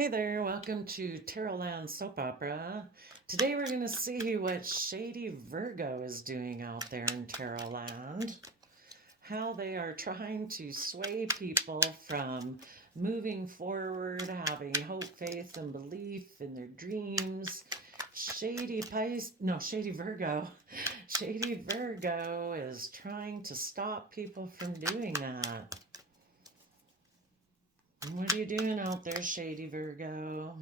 Hey there, welcome to Tarotland Soap Opera. Today we're going to see what Shady Virgo is doing out there in Tarotland. How they are trying to sway people from moving forward, having hope, faith, and belief in their dreams. Shady Virgo. Shady Virgo is trying to stop people from doing that. What are you doing out there, Shady Virgo?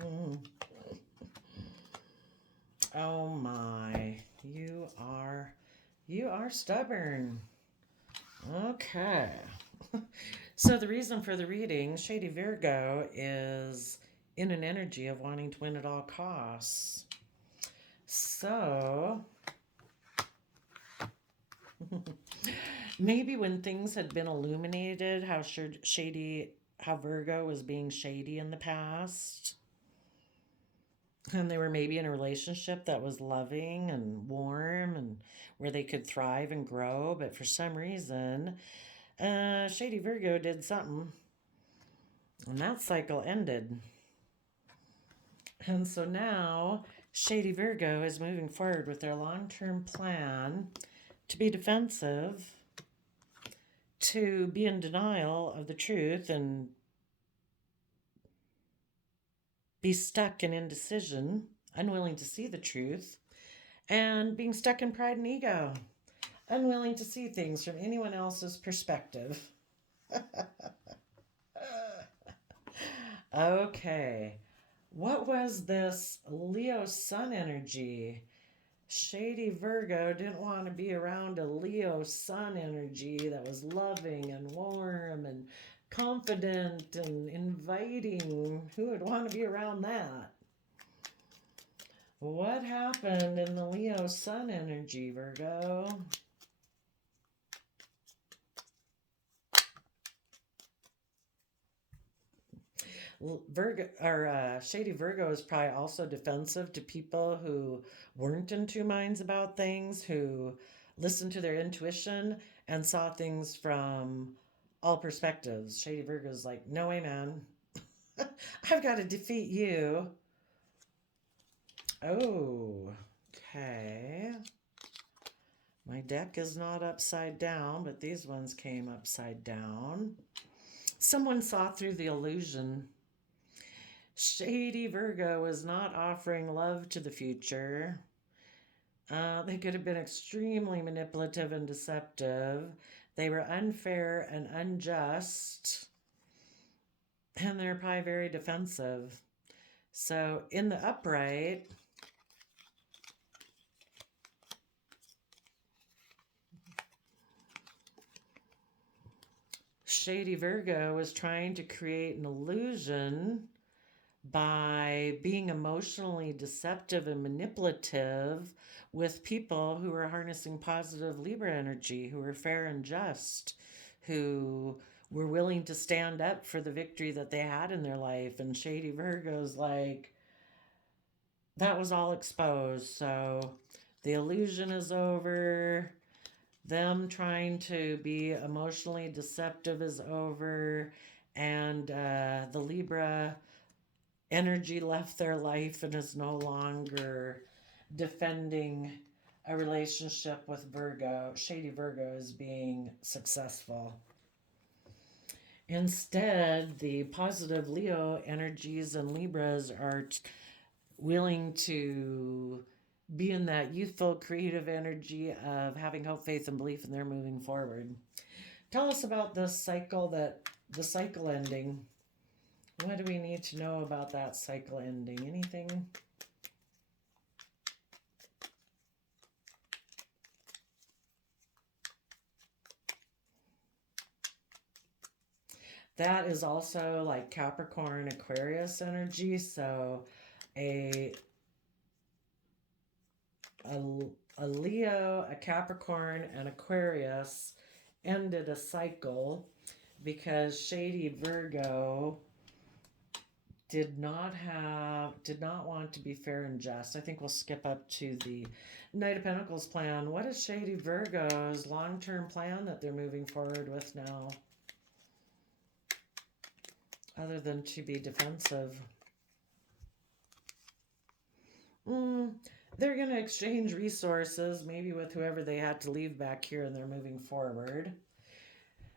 Hmm. Oh my, you are stubborn. Okay. So the reason for the reading, Shady Virgo is in an energy of wanting to win at all costs. So maybe when things had been illuminated, how Virgo was being shady in the past, and they were maybe in a relationship that was loving and warm and where they could thrive and grow, but for some reason, Shady Virgo did something, and that cycle ended. And so now, Shady Virgo is moving forward with their long term plan to be defensive, to be in denial of the truth, and be stuck in indecision, unwilling to see the truth, and being stuck in pride and ego, unwilling to see things from anyone else's perspective. Okay, what was this Leo Sun energy? Shady Virgo didn't want to be around a Leo Sun energy that was loving and warm and confident and inviting. Who would want to be around that? What happened in the Leo Sun energy, Virgo? Shady Virgo is probably also defensive to people who weren't in two minds about things, who listened to their intuition and saw things from all perspectives. Shady Virgo is like, no way, man. I've got to defeat you. Oh, okay. My deck is not upside down, but these ones came upside down. Someone saw through the illusion. Shady Virgo is not offering love to the future. They could have been extremely manipulative and deceptive. They were unfair and unjust. And they're probably very defensive. So in the upright, Shady Virgo was trying to create an illusion by being emotionally deceptive and manipulative with people who are harnessing positive Libra energy, who are fair and just, who were willing to stand up for the victory that they had in their life. And Shady Virgo's like, that was all exposed. So the illusion is over. Them trying to be emotionally deceptive is over. And the Libra energy left their life and is no longer defending a relationship with Virgo. Shady Virgo is being successful. Instead, the positive Leo energies and Libras are willing to be in that youthful, creative energy of having hope, faith, and belief, and they're moving forward. Tell us about the cycle ending. What do we need to know about that cycle ending? Anything? That is also like Capricorn, Aquarius energy. So a a Leo, a Capricorn, and Aquarius ended a cycle because Shady Virgo did not want to be fair and just. I think we'll skip up to the Knight of Pentacles plan. What is Shady Virgo's long-term plan that they're moving forward with now? Other than to be defensive. They're going to exchange resources, maybe with whoever they had to leave back here, and they're moving forward.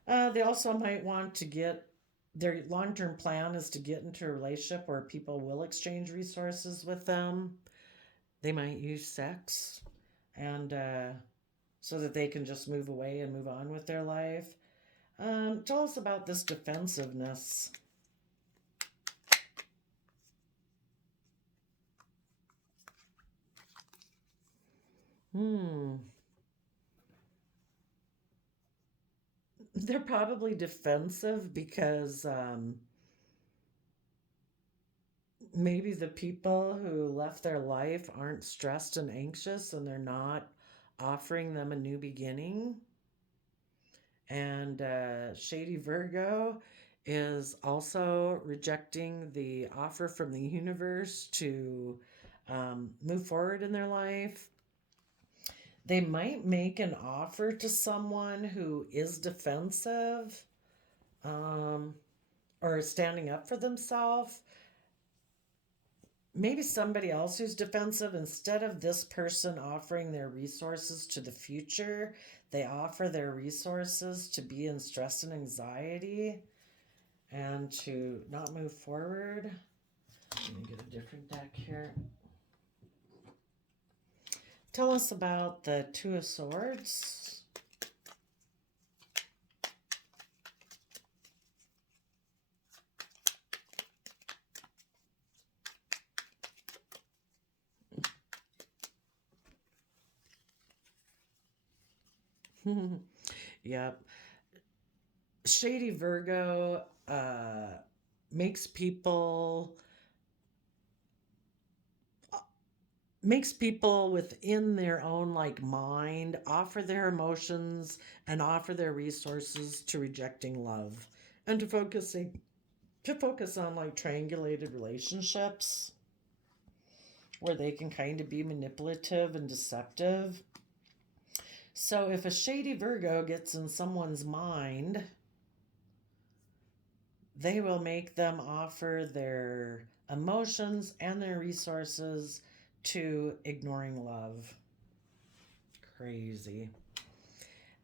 They also might want to get, their long-term plan is to get into a relationship where people will exchange resources with them. They might use sex, and so that they can just move away and move on with their life. Tell us about this defensiveness. They're probably defensive because maybe the people who left their life aren't stressed and anxious, and they're not offering them a new beginning. And Shady Virgo is also rejecting the offer from the universe to move forward in their life. They might make an offer to someone who is defensive or standing up for themselves. Maybe somebody else who's defensive, instead of this person offering their resources to the future, they offer their resources to be in stress and anxiety and to not move forward. Let me get a different deck here. Tell us about the Two of Swords. Yep. Shady Virgo makes people within their own like mind offer their emotions and offer their resources to rejecting love and to focus on like triangulated relationships where they can kind of be manipulative and deceptive. So if a Shady Virgo gets in someone's mind, they will make them offer their emotions and their resources to ignoring love. Crazy.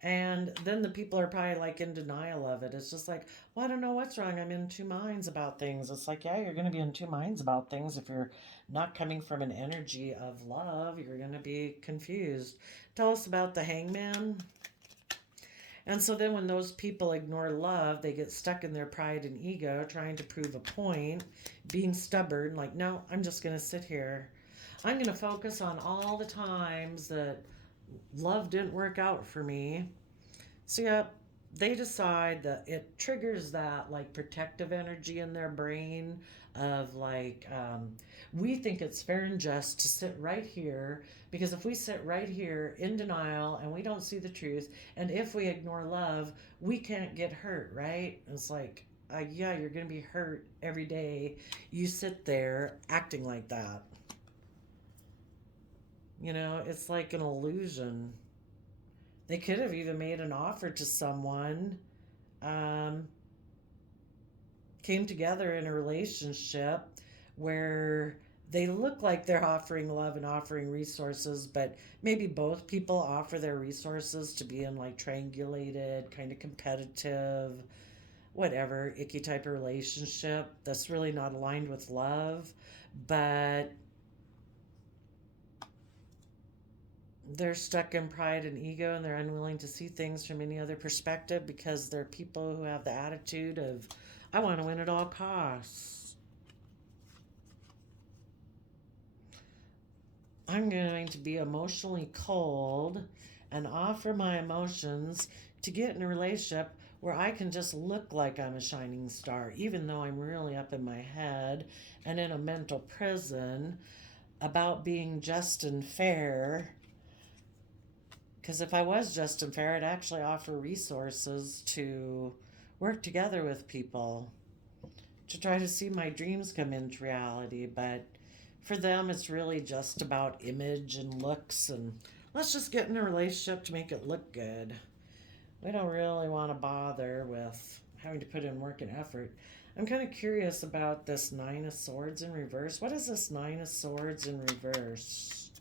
And then the people are probably like in denial of it. It's just like, well, I don't know what's wrong. I'm in two minds about things. It's like, yeah, you're going to be in two minds about things. If you're not coming from an energy of love, you're going to be confused. Tell us about the Hangman. And so then when those people ignore love, they get stuck in their pride and ego, trying to prove a point, being stubborn, like, no, I'm just going to sit here. I'm going to focus on all the times that love didn't work out for me. So, yeah, they decide that it triggers that like protective energy in their brain of like, we think it's fair and just to sit right here, because if we sit right here in denial and we don't see the truth, and if we ignore love, we can't get hurt, right? It's like, yeah, you're going to be hurt every day you sit there acting like that. You know, it's like an illusion. They could have even made an offer to someone, um, came together in a relationship where they look like they're offering love and offering resources, but maybe both people offer their resources to be in like triangulated, kind of competitive, whatever, icky type of relationship that's really not aligned with love, but they're stuck in pride and ego, and they're unwilling to see things from any other perspective because they're people who have the attitude of, I want to win at all costs. I'm going to be emotionally cold and offer my emotions to get in a relationship where I can just look like I'm a shining star, even though I'm really up in my head and in a mental prison about being just and fair. Because if I was just and fair, I'd actually offer resources to work together with people to try to see my dreams come into reality. But for them, it's really just about image and looks, and let's just get in a relationship to make it look good. We don't really want to bother with having to put in work and effort. I'm kind of curious about this Nine of Swords in reverse. What is this Nine of Swords in reverse?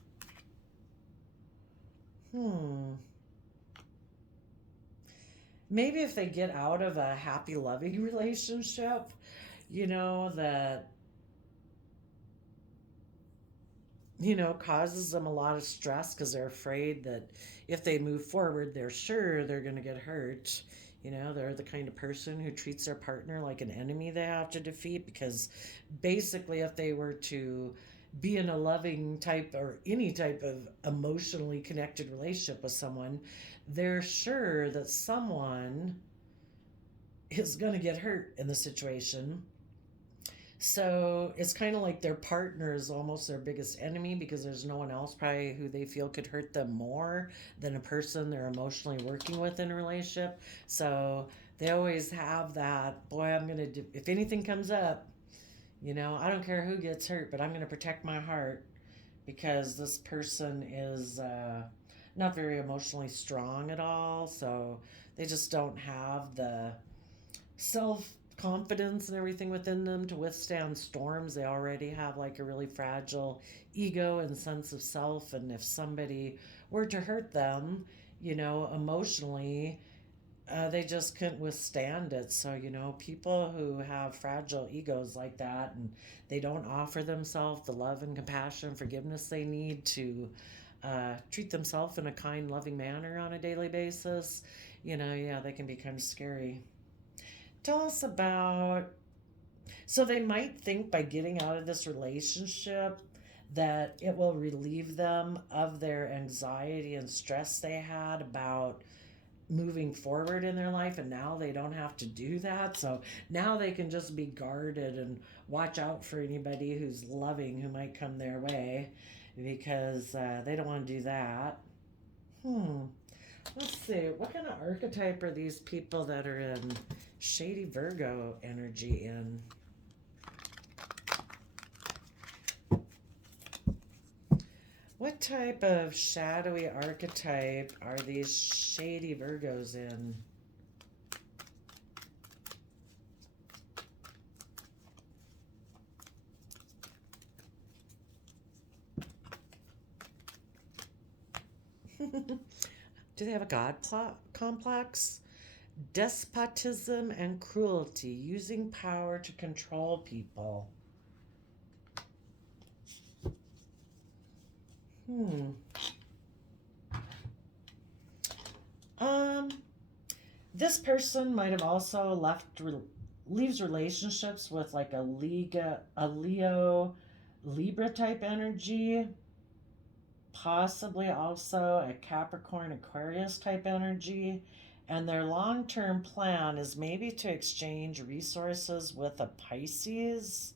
Maybe if they get out of a happy, loving relationship, that causes them a lot of stress because they're afraid that if they move forward, they're sure they're going to get hurt. They're the kind of person who treats their partner like an enemy they have to defeat, because basically, if they were to be in a loving type or any type of emotionally connected relationship with someone, they're sure that someone is going to get hurt in the situation. So it's kind of like their partner is almost their biggest enemy, because there's no one else probably who they feel could hurt them more than a person they're emotionally working with in a relationship. So they always have that, boy, I'm going to do, if anything comes up, I don't care who gets hurt, but I'm going to protect my heart, because this person is not very emotionally strong at all. So they just don't have the self confidence and everything within them to withstand storms. They already have like a really fragile ego and sense of self. And if somebody were to hurt them, emotionally, they just couldn't withstand it. So, people who have fragile egos like that, and they don't offer themselves the love and compassion, forgiveness they need to treat themselves in a kind, loving manner on a daily basis, yeah, they can be kind of scary. Tell us about. So they might think by getting out of this relationship that it will relieve them of their anxiety and stress they had about moving forward in their life, and now they don't have to do that. So now they can just be guarded and watch out for anybody who's loving who might come their way, because they don't want to do that. Let's see, what kind of archetype are these people that are in shady Virgo energy in? What type of shadowy archetype are these shady Virgos in? Do they have a complex? Despotism and cruelty, using power to control people. This person might have also leaves relationships with like a Leo, Libra type energy, possibly also a Capricorn, Aquarius type energy. And their long-term plan is maybe to exchange resources with a Pisces.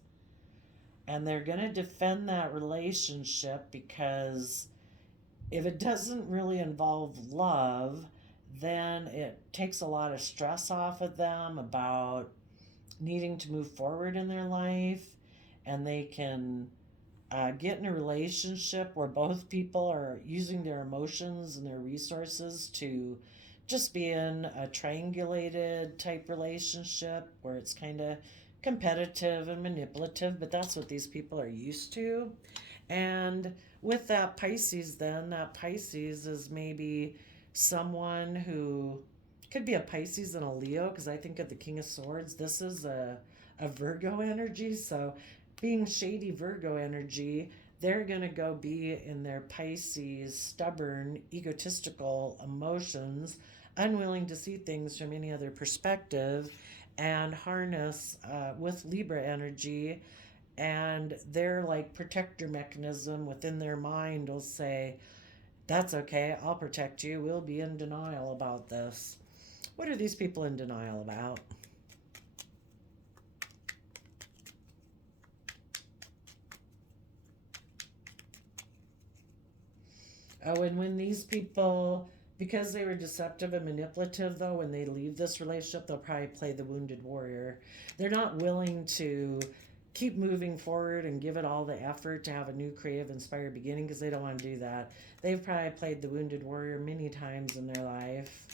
And they're going to defend that relationship, because if it doesn't really involve love, then it takes a lot of stress off of them about needing to move forward in their life. And they can get in a relationship where both people are using their emotions and their resources to just be in a triangulated type relationship where it's kind of competitive and manipulative, but that's what these people are used to. And with that Pisces, then, that Pisces is maybe someone who could be a Pisces and a Leo, because I think of the King of Swords. This is a Virgo energy. So being shady Virgo energy, they're going to go be in their Pisces, stubborn, egotistical emotions, unwilling to see things from any other perspective, and harness with Libra energy. And their like protector mechanism within their mind will say, that's okay, I'll protect you. We'll be in denial about this. What are these people in denial about? Oh, and when these people Because they were deceptive and manipulative, though, when they leave this relationship, they'll probably play the wounded warrior. They're not willing to keep moving forward and give it all the effort to have a new creative inspired beginning because they don't want to do that. They've probably played the wounded warrior many times in their life,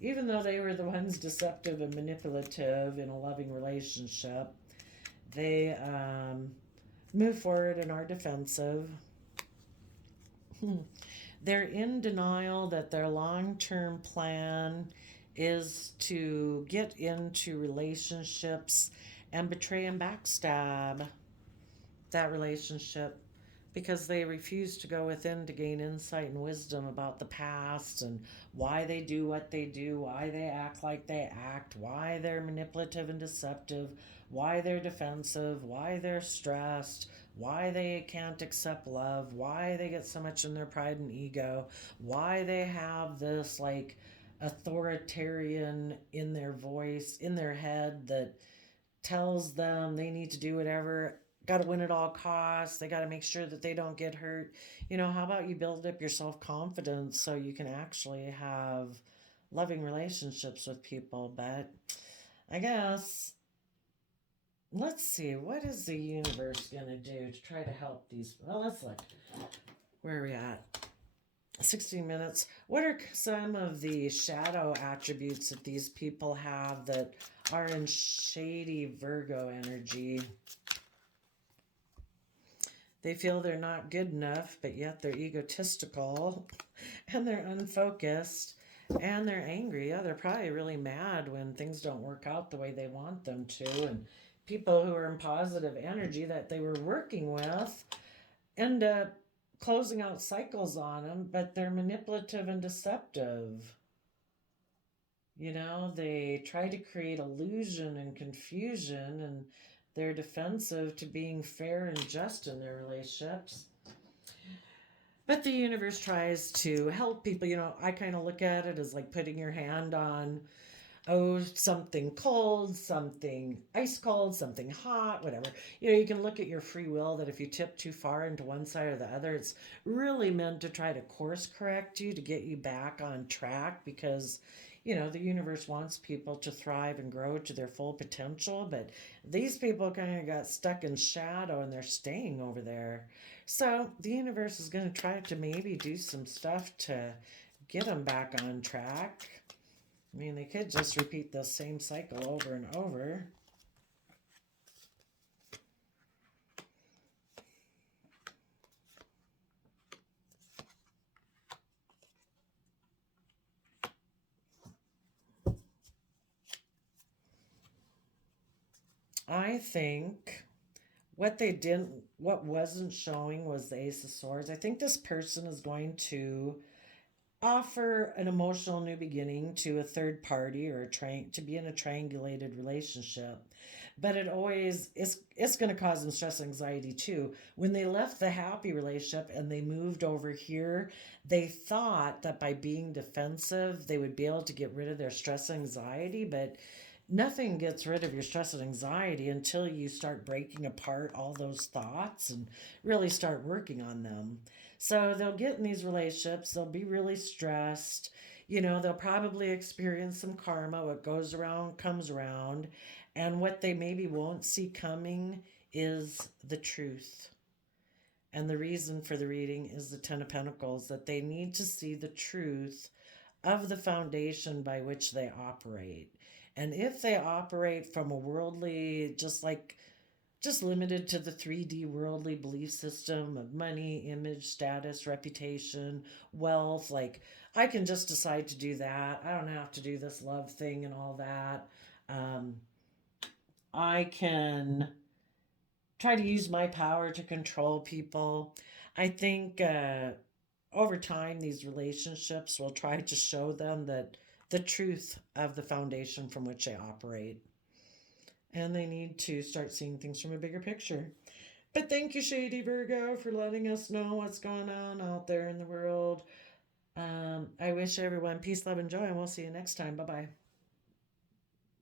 even though they were the ones deceptive and manipulative in a loving relationship. They move forward and are defensive. They're in denial that their long-term plan is to get into relationships and betray and backstab that relationship because they refuse to go within to gain insight and wisdom about the past and why they do what they do, why they act like they act, why they're manipulative and deceptive, why they're defensive, why they're stressed, why they can't accept love, why they get so much in their pride and ego, why they have this like authoritarian in their voice, in their head that tells them they need to do whatever, got to win at all costs, they got to make sure that they don't get hurt. How about you build up your self confidence so you can actually have loving relationships with people? But I guess let's see, what is the universe going to do to try to help these? Well, let's look. Where are we at? 16 minutes. What are some of the shadow attributes that these people have that are in shady Virgo energy? They feel they're not good enough, but yet they're egotistical and they're unfocused and they're angry. Yeah, they're probably really mad when things don't work out the way they want them to. And people who are in positive energy that they were working with end up closing out cycles on them, but they're manipulative and deceptive. They try to create illusion and confusion, and they're defensive to being fair and just in their relationships. But the universe tries to help people. I kind of look at it as like putting your hand on, something cold, something ice cold, something hot, whatever. You can look at your free will that if you tip too far into one side or the other, it's really meant to try to course correct you to get you back on track because, the universe wants people to thrive and grow to their full potential. But these people kind of got stuck in shadow and they're staying over there. So the universe is going to try to maybe do some stuff to get them back on track. I mean, they could just repeat the same cycle over and over. I think what wasn't showing was the Ace of Swords. I think this person is going to offer an emotional new beginning to a third party or to be in a triangulated relationship, but it's going to cause them stress and anxiety too. When they left the happy relationship and they moved over here, they thought that by being defensive they would be able to get rid of their stress and anxiety, but nothing gets rid of your stress and anxiety until you start breaking apart all those thoughts and really start working on them. So they'll get in these relationships, they'll be really stressed. They'll probably experience some karma. What goes around comes around. And what they maybe won't see coming is the truth. And the reason for the reading is the Ten of Pentacles, that they need to see the truth of the foundation by which they operate. And if they operate from a worldly, just limited to the 3D worldly belief system of money, image, status, reputation, wealth, like I can just decide to do that. I don't have to do this love thing and all that. I can try to use my power to control people. I think over time, these relationships will try to show them that the truth of the foundation from which they operate. And they need to start seeing things from a bigger picture. But thank you, Shady Virgo, for letting us know what's going on out there in the world. I wish everyone peace, love, and joy, and we'll see you next time. Bye-bye.